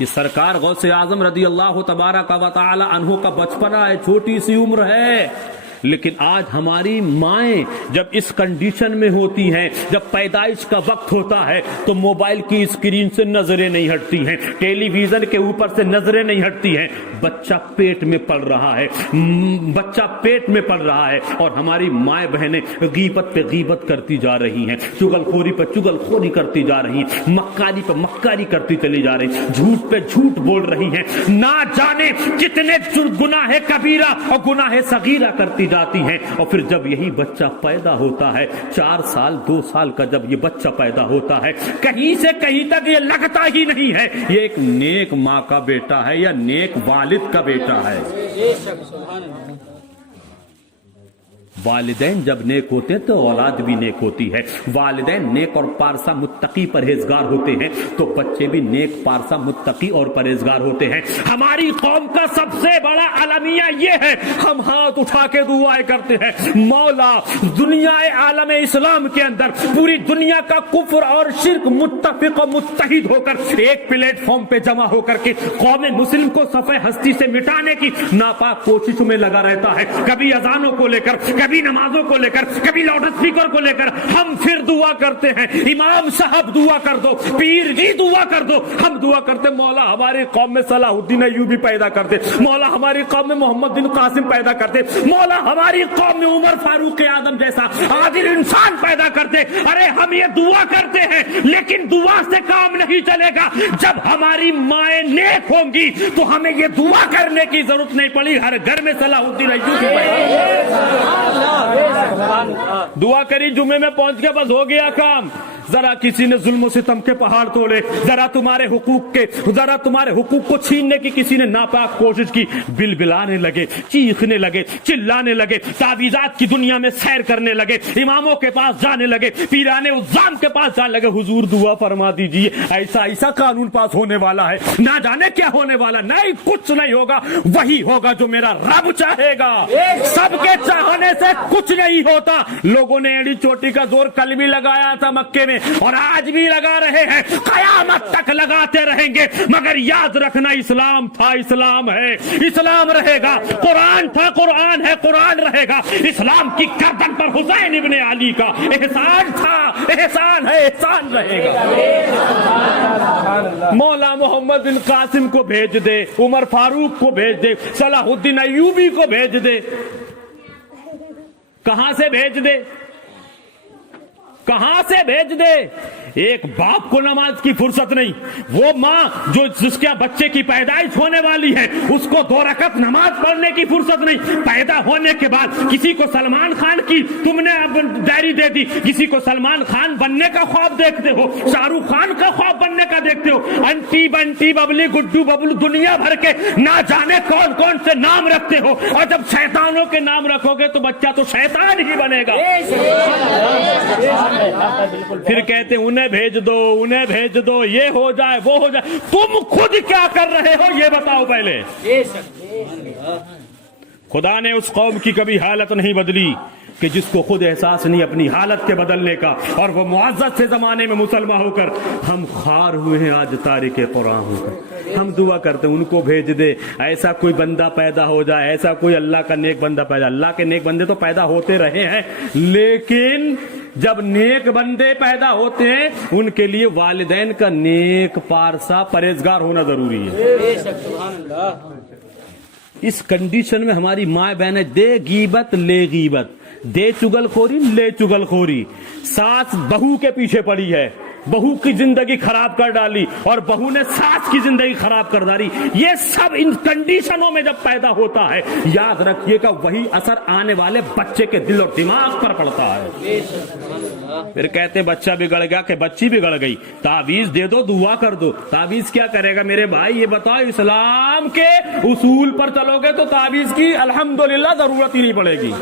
یہ سرکار غوث اعظم رضی اللہ تبارک و تعالی عنہ کا بچپنا ہے، چھوٹی سی عمر ہے، لیکن آج ہماری مائیں جب اس کنڈیشن میں ہوتی ہیں، جب پیدائش کا وقت ہوتا ہے تو موبائل کی اسکرین سے نظریں نہیں ہٹتی ہیں، ٹیلی ویژن کے اوپر سے نظریں نہیں ہٹتی ہیں، بچہ پیٹ میں پل رہا ہے، بچہ پیٹ میں پل رہا ہے، اور ہماری مائیں بہنیں غیبت پہ غیبت کرتی جا رہی ہیں، چغل خوری پہ چغل خوری کرتی جا رہی ہیں، مکاری پہ مکاری کرتی چلی جا رہی ہیں، جھوٹ پہ جھوٹ بول رہی ہیں، نہ جانے کتنے گناہ کبیرہ اور گناہ صغیرہ کرتی جاتی ہیں، اور پھر جب یہی بچہ پیدا ہوتا ہے، 4 سال 2 سال کا جب یہ بچہ پیدا ہوتا ہے، کہیں سے کہیں تک یہ لگتا ہی نہیں ہے یہ ایک نیک ماں کا بیٹا ہے یا نیک والد کا بیٹا ہے۔ والدین جب نیک ہوتے ہیں تو اولاد بھی نیک ہوتی ہے، والدین نیک اور پارسا متقی پرہیزگار ہوتے ہیں تو بچے بھی نیک پارسا متقی اور پرہیزگار ہوتے ہیں۔ ہماری قوم کا سب سے بڑا المیہ یہ ہے، ہم ہاتھ اٹھا کے دعائیں کرتے ہیں، مولا دنیا عالم اسلام کے اندر پوری دنیا کا کفر اور شرک متفق و متحد ہو کر ایک پلیٹ فارم پہ جمع ہو کر کے قوم مسلم کو صفحہ ہستی سے مٹانے کی ناپاک کوششوں میں لگا رہتا ہے، کبھی اذانوں کو لے کر، کبھی نمازوں کو لے کر، کبھی لاؤڈ اسپیکر کو لے کر۔ ہم پھر دعا کرتے ہیں، امام صاحب دعا کر دو، پیر جی دعا کر دو، ہم دعا کرتے مولا ہماری قوم میں صلاح الدین ایوبی پیدا کر دے، مولا ہماری قوم میں محمد بن قاسم پیدا کر دے، مولا ہماری قوم میں عمر فاروق اعظم جیسا عادل انسان پیدا کر دے۔ ارے ہم یہ دعا کرتے ہیں لیکن دعا سے کام نہیں چلے گا، جب ہماری مائیں نیک ہوں گی تو ہمیں یہ دعا کرنے کی ضرورت نہیں پڑی، ہر گھر میں صلاح الدین ایوبی پیدا۔ دعا کری جمعے میں پہنچ گیا، بس ہو گیا کام۔ ذرا کسی نے ظلم و ستم کے پہاڑ توڑے، ذرا تمہارے حقوق کو چھیننے کی کسی نے ناپاک کوشش کی، بل بلانے لگے، چیخنے لگے، چلانے لگے، تعویذات کی دنیا میں سیر کرنے لگے، اماموں کے پاس جانے لگے، پیرانے عظام کے پاس جانے لگے، حضور دعا فرما دیجئے، ایسا قانون پاس ہونے والا ہے، نہ جانے کیا ہونے والا، نہیں کچھ نہیں ہوگا، وہی ہوگا جو میرا رب چاہے گا۔ سب کے چاہنے سے کچھ نہیں ہوتا۔ لوگوں نے ایڑی چوٹی کا زور کل بھی لگایا تھا مکے میں، اور آج بھی لگا رہے ہیں، قیامت تک لگاتے رہیں گے، مگر یاد رکھنا اسلام تھا، اسلام ہے، اسلام رہے گا، قرآن تھا، قرآن ہے، قرآن رہے گا۔ اسلام کی گردن پر حسین ابن علی کا احسان تھا، احسان ہے، احسان رہے گا۔ مولا محمد بن قاسم کو بھیج دے، عمر فاروق کو بھیج دے، صلاح الدین ایوبی کو بھیج دے، کہاں سے بھیج دے؟ کہاں سے بھیج دے؟ ایک باپ کو نماز کی فرصت نہیں، وہ ماں جو جس کے بچے کی پیدائش ہونے والی ہے اس کو 2 رکعت نماز پڑھنے کی فرصت نہیں۔ پیدا ہونے کے بعد کسی کو سلمان خان کی تم نے ڈائری دے دی، کسی کو سلمان خان بننے کا خواب دیکھتے ہو، شاہ رخ خان کا خواب بننے کا دیکھتے ہو، انٹی بنٹی ببلی گڈو ببلو دنیا بھر کے نہ جانے کون کون سے نام رکھتے ہو، اور جب شیطانوں کے نام رکھو گے تو بچہ تو شیطان ہی بنے گا۔ پھر کہتے ہیں انہیں بھیج دو، انہیں بھیج دو، یہ ہو جائے وہ ہو جائے۔ تم خود کیا کر رہے ہو یہ بتاؤ پہلے۔ خدا نے اس قوم کی کبھی حالت نہیں بدلی کہ جس کو خود احساس نہیں اپنی حالت کے بدلنے کا، اور وہ معزز سے زمانے میں مسلمان ہو کر ہم خار ہوئے ہیں آج تارک قرآن ہو کر۔ ہم دعا کرتے ہیں ان کو بھیج دے، ایسا کوئی بندہ پیدا ہو جائے، ایسا کوئی اللہ کا نیک بندہ پیدا۔ اللہ کے نیک بندے تو پیدا ہوتے رہے ہیں، لیکن جب نیک بندے پیدا ہوتے ہیں ان کے لیے والدین کا نیک پارسا پرہیزگار ہونا ضروری ہے۔ اس کنڈیشن میں ہماری ماں بہنیں دے غیبت لے غیبت، دے چگل خوری لے چگل خوری، ساس بہو کے پیچھے پڑی ہے، بہو کی زندگی خراب کر ڈالی اور بہو نے ساس کی زندگی خراب کر ڈالی۔ یہ سب ان کنڈیشنوں میں جب پیدا ہوتا ہے یاد رکھیے گا وہی اثر آنے والے بچے کے دل اور دماغ پر پڑتا ہے۔ پھر کہتے ہیں بچہ بگڑ گیا کہ بچی بگڑ گئی، تعویذ دے دو، دعا کر دو۔ تعویذ کیا کرے گا میرے بھائی یہ بتاؤ؟ اسلام کے اصول پر چلو گے تو تعویذ کی الحمدللہ ضرورت ہی نہیں پڑے گی۔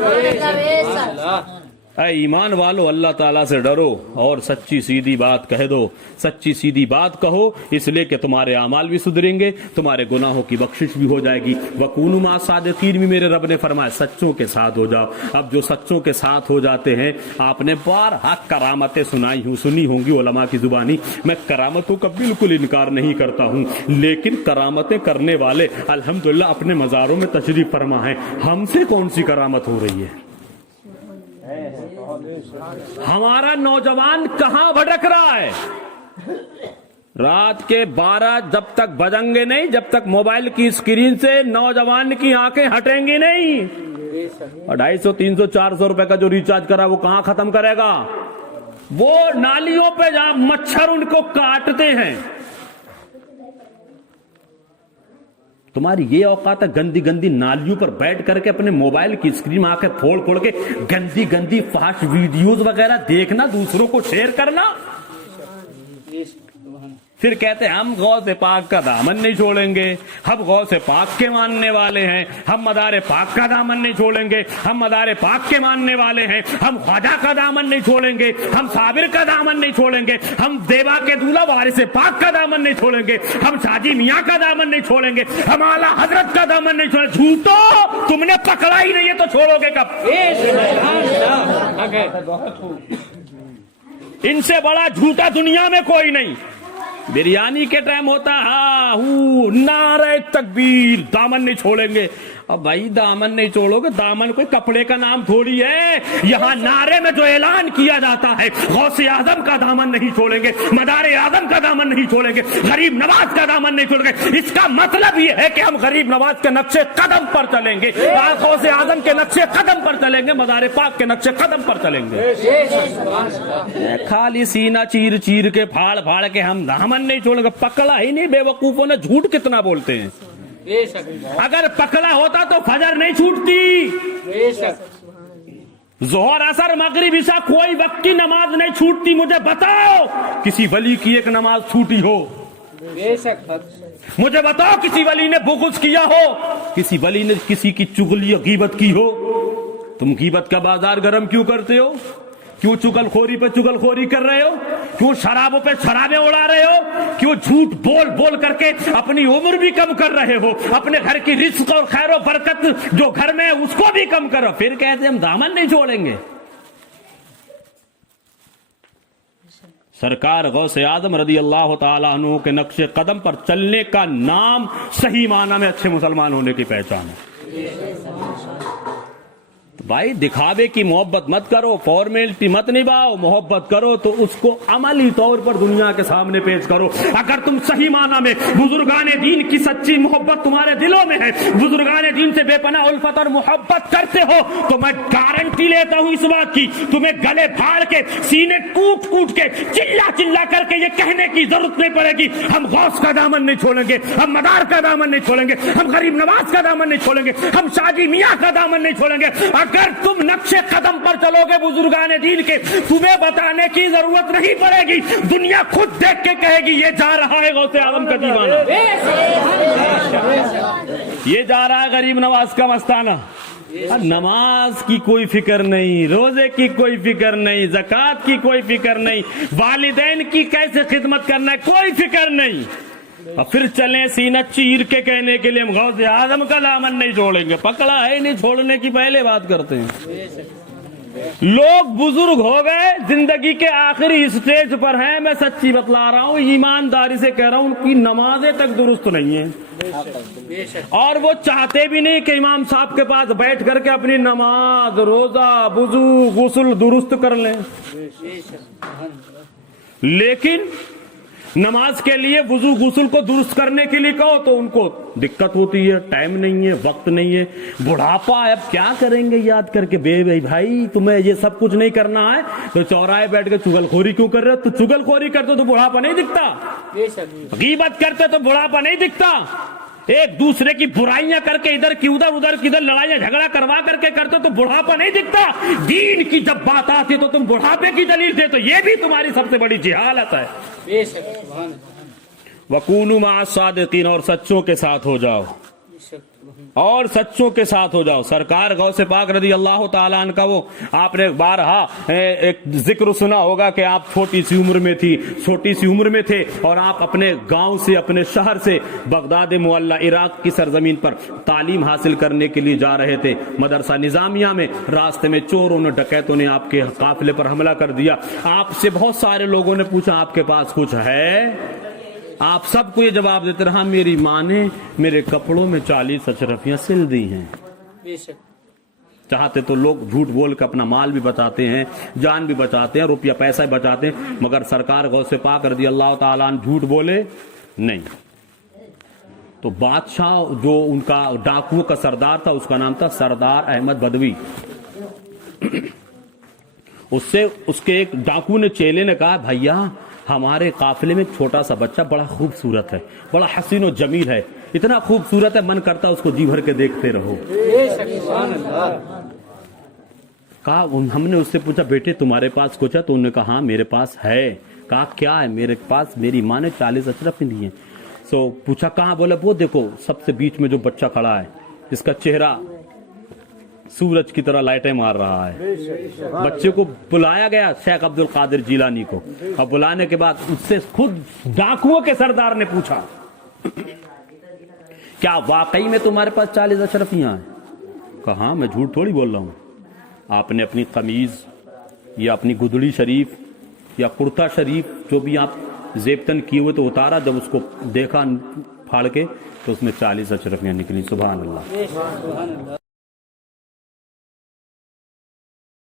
اے ایمان والو اللہ تعالیٰ سے ڈرو اور سچی سیدھی بات کہہ دو. سچی سیدھی بات کہو اس لیے کہ تمہارے اعمال بھی سدھریں گے, تمہارے گناہوں کی بخشش بھی ہو جائے گی. وَكُونُوا مَعَ الصَّادِقِينَ بھی میرے رب نے فرمایا سچوں کے ساتھ ہو جاؤ. اب جو سچوں کے ساتھ ہو جاتے ہیں, آپ نے بارہا کرامتیں سنی ہوں گی علماء کی زبانی. میں کرامتوں کا بالکل انکار نہیں کرتا ہوں, لیکن کرامتیں کرنے والے الحمدللہ اپنے مزاروں میں تشریف فرما ہیں. ہم سے کون سی کرامت ہو رہی ہے؟ ہمارا نوجوان کہاں بھٹک رہا ہے؟ رات کے 12 جب تک بجیں گے نہیں, جب تک موبائل کی اسکرین سے نوجوان کی آنکھیں ہٹیں گی نہیں. 250 300 400 روپے کا جو ریچارج کرا وہ کہاں ختم کرے گا؟ وہ نالیوں پہ جہاں مچھر ان کو کاٹتے ہیں. تمہاری یہ اوقات ہے گندی گندی نالیوں پر بیٹھ کر کے اپنے موبائل کی اسکرین آنکھیں پھوڑ کے گندی گندی فحش ویڈیوز وغیرہ دیکھنا, دوسروں کو شیئر کرنا. پھر کہتے ہیں ہم غوث پاک کا دامن نہیں چھوڑیں گے, ہم غوث پاک کے ماننے والے ہیں, ہم مدار پاک کا دامن نہیں چھوڑیں گے, ہم مدار پاک کے ماننے والے ہیں, ہم خواجہ کا دامن نہیں چھوڑیں گے, ہم صابر کا دامن نہیں چھوڑیں گے, ہم دیوا کے دولہ وارث پاک کا دامن نہیں چھوڑیں گے, ہم شاجی میاں کا دامن نہیں چھوڑیں گے, ہم اعلیٰ حضرت کا دامن نہیں چھوڑیں گے. جھوٹو, تم نے پکڑا ہی نہیں ہے تو چھوڑو گے کب؟ ان سے بڑا جھوٹا دنیا میں کوئی نہیں. بریانی کے ٹائم ہوتا ہاں نعرہ تکبیر, دامن نہیں چھوڑیں گے. اب بھائی دامن نہیں چھوڑو گے, دامن کوئی کپڑے کا نام تھوڑی ہے. یہاں نعرے میں جو اعلان کیا جاتا ہے غوث اعظم کا دامن نہیں چھوڑیں گے, مدار اعظم کا دامن نہیں چھوڑیں گے, غریب نواز کا دامن نہیں چھوڑیں گے. اس کا مطلب یہ ہے کہ ہم غریب نواز کے نقشے قدم پر چلیں گے, غوث اعظم کے نقشے قدم پر چلیں گے, مدار پاک کے نقشے قدم پر چلیں گے. خالی سینہ چیر چیر کے پھاڑ کے ہم دامن نہیں چھوڑیں گے. پکڑا ہی نہیں, بے وقوفوں نے جھوٹ کتنا بولتے ہیں. اگر پکڑا ہوتا تو فجر نہیں چھوٹتی, ظہر اثر مغرب عشاء کوئی وقت کی نماز نہیں چھوٹتی. مجھے بتاؤ کسی ولی کی ایک نماز چھوٹی ہو؟ مجھے بتاؤ کسی ولی نے بغض کیا ہو, کسی ولی نے کسی کی چغلی غیبت کی ہو؟ تم غیبت کا بازار گرم کیوں کرتے ہو؟ کیوں چگل خوری پہ چگل خوری کر رہے ہو؟ کیوں شرابوں پہ شرابیں اڑا رہے ہو؟ کیوں جھوٹ بول کر کے اپنی عمر بھی کم کر رہے ہو؟ اپنے گھر کی رزق اور خیر و برکت جو گھر میں ہے اس کو بھی کم کرو, پھر کہتے ہم دامن نہیں چھوڑیں گے. سرکار غوث اعظم رضی اللہ تعالیٰ عنہ کے نقش قدم پر چلنے کا نام صحیح معنی میں اچھے مسلمان ہونے کی پہچان ہے. بھائی دکھاوے کی محبت مت کرو, فارمیلٹی مت نبھاؤ, محبت کرو تو اس کو عملی طور پر دنیا کے سامنے پیش کرو. اگر تم صحیح معنی میں بزرگان دین کی سچی محبت تمہارے دلوں میں ہے, بزرگان دین سے بے پناہ الفت اور محبت کرتے ہو, تو میں گارنٹی لیتا ہوں اس بات کی, تمہیں گلے پھاڑ کے سینے کوٹ کے چلا کر کے یہ کہنے کی ضرورت نہیں پڑے گی ہم غوث کا دامن نہیں چھوڑیں گے, ہم مدار کا دامن نہیں چھوڑیں گے, ہم غریب نواز کا دامن نہیں چھوڑیں گے, ہم شاجی میاں کا دامن نہیں چھوڑیں گے. اگر تم نقشے قدم پر چلو گے بزرگان دین کے, تمہیں بتانے کی ضرورت نہیں پڑے گی, دنیا خود دیکھ کے کہے گی یہ جا رہا ہے غوث اعظم کا دیوانہ, یہ جا رہا ہے غریب نواز کا مستانہ. نماز کی کوئی فکر نہیں, روزے کی کوئی فکر نہیں, زکوٰۃ کی کوئی فکر نہیں, والدین کی کیسے خدمت کرنا ہے کوئی فکر نہیں. اور پھر چلیں سینہ چیر کے کہنے کے لیے ہم غوث اعظم کا دامن نہیں چھوڑیں گے. پکڑا ہے نہیں, چھوڑنے کی پہلے بات کرتے ہیں. لوگ بزرگ ہو گئے, زندگی کے آخری اسٹیج پر ہیں, میں سچی بتلا رہا ہوں, ایمانداری سے کہہ رہا ہوں, ان کی نمازیں تک درست نہیں ہیں, اور وہ چاہتے بھی نہیں کہ امام صاحب کے پاس بیٹھ کر کے اپنی نماز, روزہ, وضو, غسل درست کر لیں. لیکن نماز کے لیے وضو غسل کو درست کرنے کے لیے کہو تو ان کو دقت ہوتی ہے, ٹائم نہیں ہے, وقت نہیں ہے, بڑھاپا ہے, اب کیا کریں گے یاد کر کے. بھائی تمہیں یہ سب کچھ نہیں کرنا ہے تو چوراہے بیٹھ کے چگل خوری کیوں کر رہے ہو؟ تو چگل خوری کرتے تو بڑھاپا نہیں دکھتا, غیبت کرتے تو بڑھاپا نہیں دکھتا, ایک دوسرے کی برائیاں کر کے ادھر کی ادھر کی ادھر لڑائیاں جھگڑا کروا کر کے کرتے تو بڑھاپا نہیں دکھتا. دین کی جب بات آتی تو تم بڑھاپے کی دلیل دے, تو یہ بھی تمہاری سب سے بڑی جہالت ہے. بے شک. وَكُونُوا مَعَ الصَّادِقِينَ, اور سچوں کے ساتھ ہو جاؤ. اور سچوں کے ساتھ ہو جاؤ. سرکار غوث پاک رضی اللہ تعالیٰ عنہ کا وہ آپ نے بارہا ایک ذکر سنا ہوگا کہ آپ چھوٹی سی عمر میں تھے اور آپ اپنے گاؤں سے اپنے شہر سے بغداد معلیٰ عراق کی سرزمین پر تعلیم حاصل کرنے کے لیے جا رہے تھے. مدرسہ نظامیہ میں راستے میں چوروں نے ڈکیتوں نے آپ کے قافلے پر حملہ کر دیا. آپ سے بہت سارے لوگوں نے پوچھا آپ کے پاس کچھ ہے؟ آپ سب کو یہ جواب دیتے رہا میری ماں نے میرے کپڑوں میں 40 اشرفیاں سل دی ہیں. چاہتے تو لوگ جھوٹ بول کے اپنا مال بھی بچاتے ہیں, جان بھی بچاتے ہیں, روپیہ پیسہ بھی بچاتے ہیں, مگر سرکار غوث پاک رضی اللہ تعالیٰ عنہ جھوٹ بولے نہیں. تو بادشاہ جو ان کا ڈاکوؤں کا سردار تھا اس کا نام تھا سردار احمد بدوی. اس کے ایک ڈاکو نے چیلے نے کہا بھیا ہمارے قافلے میں چھوٹا سا بچہ بڑا خوبصورت ہے, بڑا حسین و جمیل ہے, اتنا خوبصورت ہے من کرتا اس کو جی بھر کے دیکھتے رہو. کہا ہم نے اس سے پوچھا بیٹے تمہارے پاس کچھ ہے؟ تو انہوں نے کہا ہاں میرے پاس ہے. کہا کیا ہے؟ میرے پاس میری ماں نے 40 اشرف دی ہیں. سو پوچھا کہاں؟ بولا وہ دیکھو سب سے بیچ میں جو بچہ کھڑا ہے اس کا چہرہ سورج کی طرح لائٹیں مار رہا ہے. بچے کو بلایا گیا شیخ عبد القادر جیلانی کو, اور بلانے کے بعد اس سے خود ڈاکوؤں کے سردار نے پوچھا کیا واقعی میں تمہارے پاس 40 اشرفیاں ہیں؟ کہا میں جھوٹ تھوڑی بول رہا ہوں. آپ نے اپنی قمیض یا اپنی گدڑی شریف یا کرتا شریف جو بھی آپ زیبتن کیے ہوئے تو اتارا, جب اس کو دیکھا پھاڑ کے تو اس میں 40 اشرفیاں نکلی. سبحان اللہ.